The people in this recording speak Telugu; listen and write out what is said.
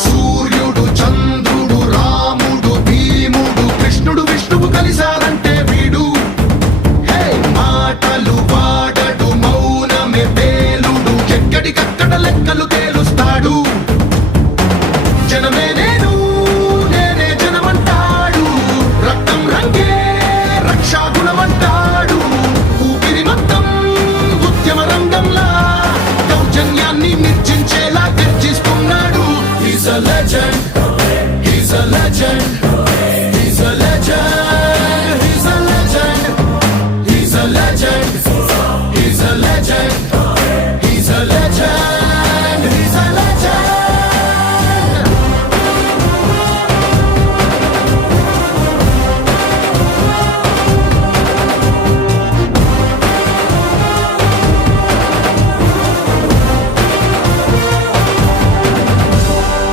సూర్యుడు చంద్రుడు రాముడు భీముడు కృష్ణుడు విష్ణువు కలిశారంటే వీడు మాటలు వాడడు మౌనమే పేలుడు ఎక్కడికక్కడ లెక్కలు తేలుస్తాడు జనమే నేను నేనే జనమంటాడు రక్తం రంగే రక్షాగుణమంటాడు ఊపిరి మొత్తం ఉద్యమ రంగంలా దౌర్జన్యాన్ని నిర్జించేలా గర్జిస్తున్నాడు He's a legend